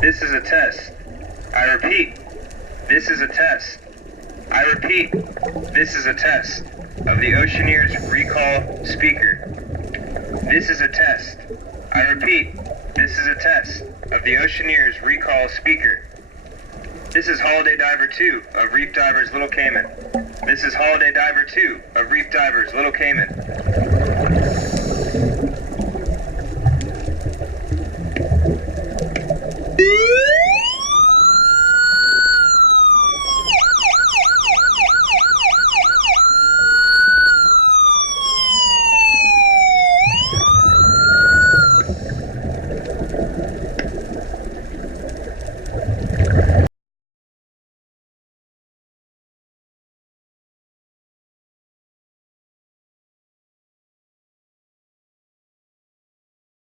This is a test. I repeat, this is a test. I repeat, this is a test of the Oceaneers recall speaker. This is a test. I repeat, this is a test of the Oceaneers recall speaker. This is Holiday Diver 2 of Reef Divers Little Cayman. This is Holiday Diver 2 of Reef Divers Little Cayman.